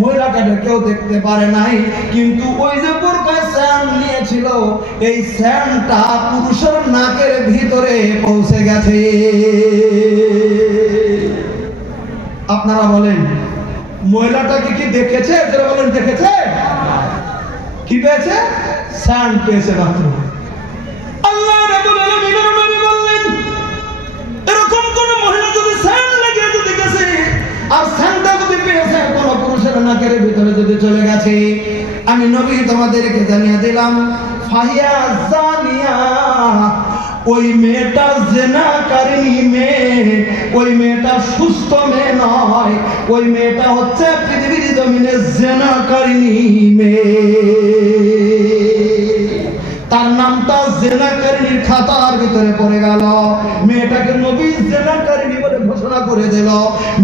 মহিলাটাকে কেউ দেখতে পারে নাই, কিন্তু ওই যে বোরকায় স্যান্ড নিয়েছিল, এই স্যান্ডটা পুরুষের নাকের ভিতরে পৌঁছে গেছে। আপনারা বলেন, মহিলাটাকে কি দেখেছে? যারা বলেন, দেখেছে? কি পেয়েছে? স্যান্ড পেয়েছে মাত্র। গেছে আমি নবী তোমাদেরকে জানিয়ে দিলাম, ফাহিয়া জানিয়া, ওই মেয়েটা জেনাকারিনী মেয়ে, ওই মেয়েটা সুস্থ মেয়ে নয়, ওই মেয়েটা হচ্ছে পৃথিবীর জমিনে জেনাকারিনী মেয়ে। জেনাকারিনীর খাতার ভিতরে পড়ে গেল। মেয়েটাকে নবী জেনাকারিনী বলে ঘোষণা করে দিল।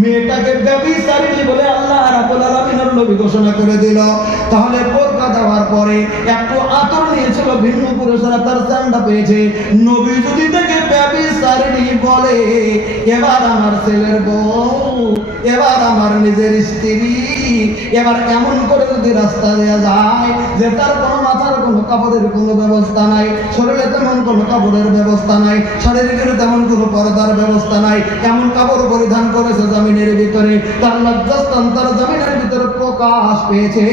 মেয়েটাকে ব্যবিচারিণী বলে আল্লাহ রাব্বুল আলামিনের নবী ঘোষণা করে দিল। তাহলে বোরকা দেওয়ার পরে একটু আতর নিয়েছিল, ভিন্ন পুরুষরা তার চান্দা পেয়েছে। নবী যদি তাকে ব্যভিচারিণী বলে, এবার আমার ছেলের বউ, এবার আমার নিজের স্ত্রী, এবার এমন করে যদি রাস্তা দেওয়া যায় যে তার কোনো মাথার কোনো কাপড়ের কোনো ব্যবস্থা নাই, শরীরে তেমন কোনো কাপড়ের ব্যবস্থা নাই শারীরিকের তেমন কোনো পর্দার ব্যবস্থা নাই, এমন কাপড় পরিধান করেছে জমিনের ভিতরে, তার লজ্জাস্থান তার জমিনের ভিতরে প্রকাশ পেয়েছে।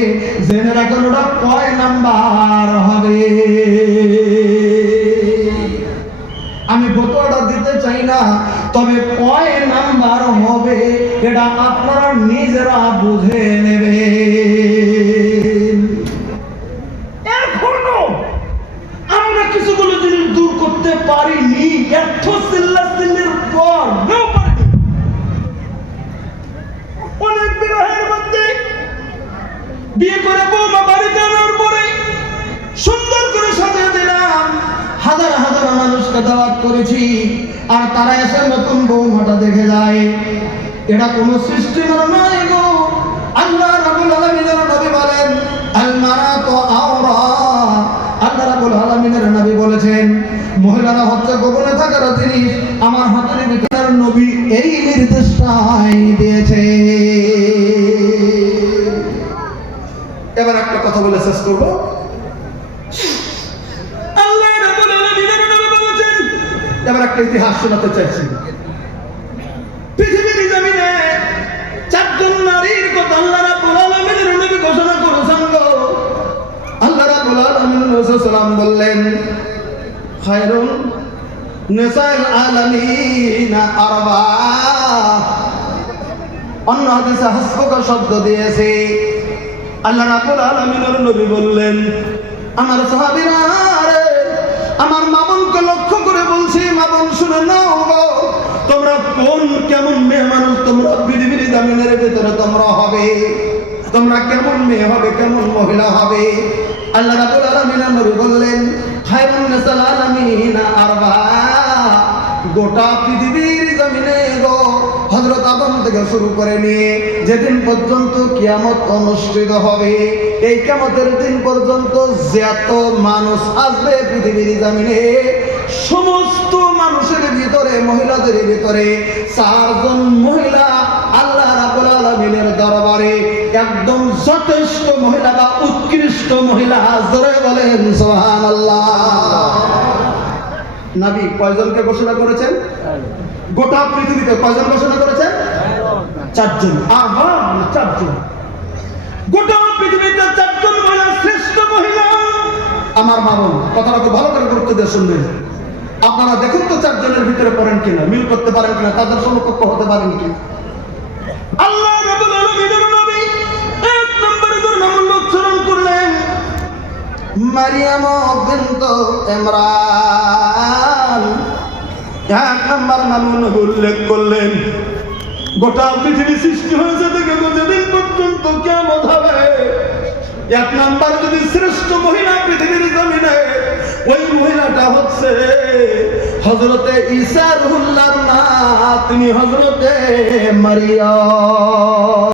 জেনে রাখেন ওটা কয় নাম্বার হবে? আমি ফতোয়াটা দিতে চাই না তবে কয় নাম্বার হবে এটা আপনারা নিজেরা বুঝে নেবেন মানুষকে দাওয়াত করেছি, আর তারা এসে নতুন বৌমাটা দেখে যায়। এটা কোনো সৃষ্টি নয় গো। আল্লাহ নবী বলেন আওরা। আল্লাহ নবী বলেছেন, মহিলারা হচ্ছে গোপনে থাকার জিনিস আমার হাতের ভিতর নবী এই দিয়েছে। এবার একটা কথা বলে শেষ করব। এবার একটা ইতিহাস শোনাতে চাইছি। পৃথিবীর জমিনে চারজন নারীর কথা আল্লাহ রাব্বুল আলামিনের নবী ঘোষণা করেছেন গো আল্লাহ রাব্বুল আলামিন বললেন, খায়রুন আরবা। অন্য হাদিসে হাসবুকা শব্দ দিয়েছে। আল্লাহ রাব্বুল আলামিনের নবী বললেন, আমার সাহাবীরা আমার মামুনকে কেমন মেয়ে মানুষ তোমরা? পৃথিবীর জামিনের ভিতরে তোমরা হবে। তোমরা কেমন মেয়ে হবে, কেমন মহিলা হবে? যেদিন পর্যন্ত অনুষ্ঠিত হবে, এই কিয়ামতের দিন পর্যন্ত যত মানুষ আসবে পৃথিবীর জমিনে, সমস্ত মানুষের ভিতরে, মহিলাদের ভিতরে, চারজন মহিলা আল্লাহ রাবুল আলমিনের দরবারে একদম যথেষ্ট মহিলা বা উৎকৃষ্ট মহিলা জোরে বলেন সোহান আল্লাহ নাবি, কয়জনকে ঘোষণা করেছেন? গোটা পৃথিবীতে কয়জন ঘোষণা করেছেন? চারজন। আহা, চারজন। গোটা পৃথিবীতে চারজন মহিলা শ্রেষ্ঠ মহিলা। আমার মামন কথাটা ভালো করে গুরুত্ব দিয়ে শুনবেন। আপনারা দেখুন তো চারজনের ভিতরে পড়েন কিনা, মিল করতে পারেন কিনা, তাদের সমকক্ষ হতে পারেন কিনা। আল্লাহ নম্বরে উচ্চারণ করলেন, মারিয়াম উল্লেখ করলেন, গোটা সৃষ্টি হয়েছে নাম্বার যদি শ্রেষ্ঠ মহিলা পৃথিবীর জমিনে ওই মহিলাটা হচ্ছে হজরতে ঈসা রুহুল্লাহ না তিনি হজরতে মারিয়া।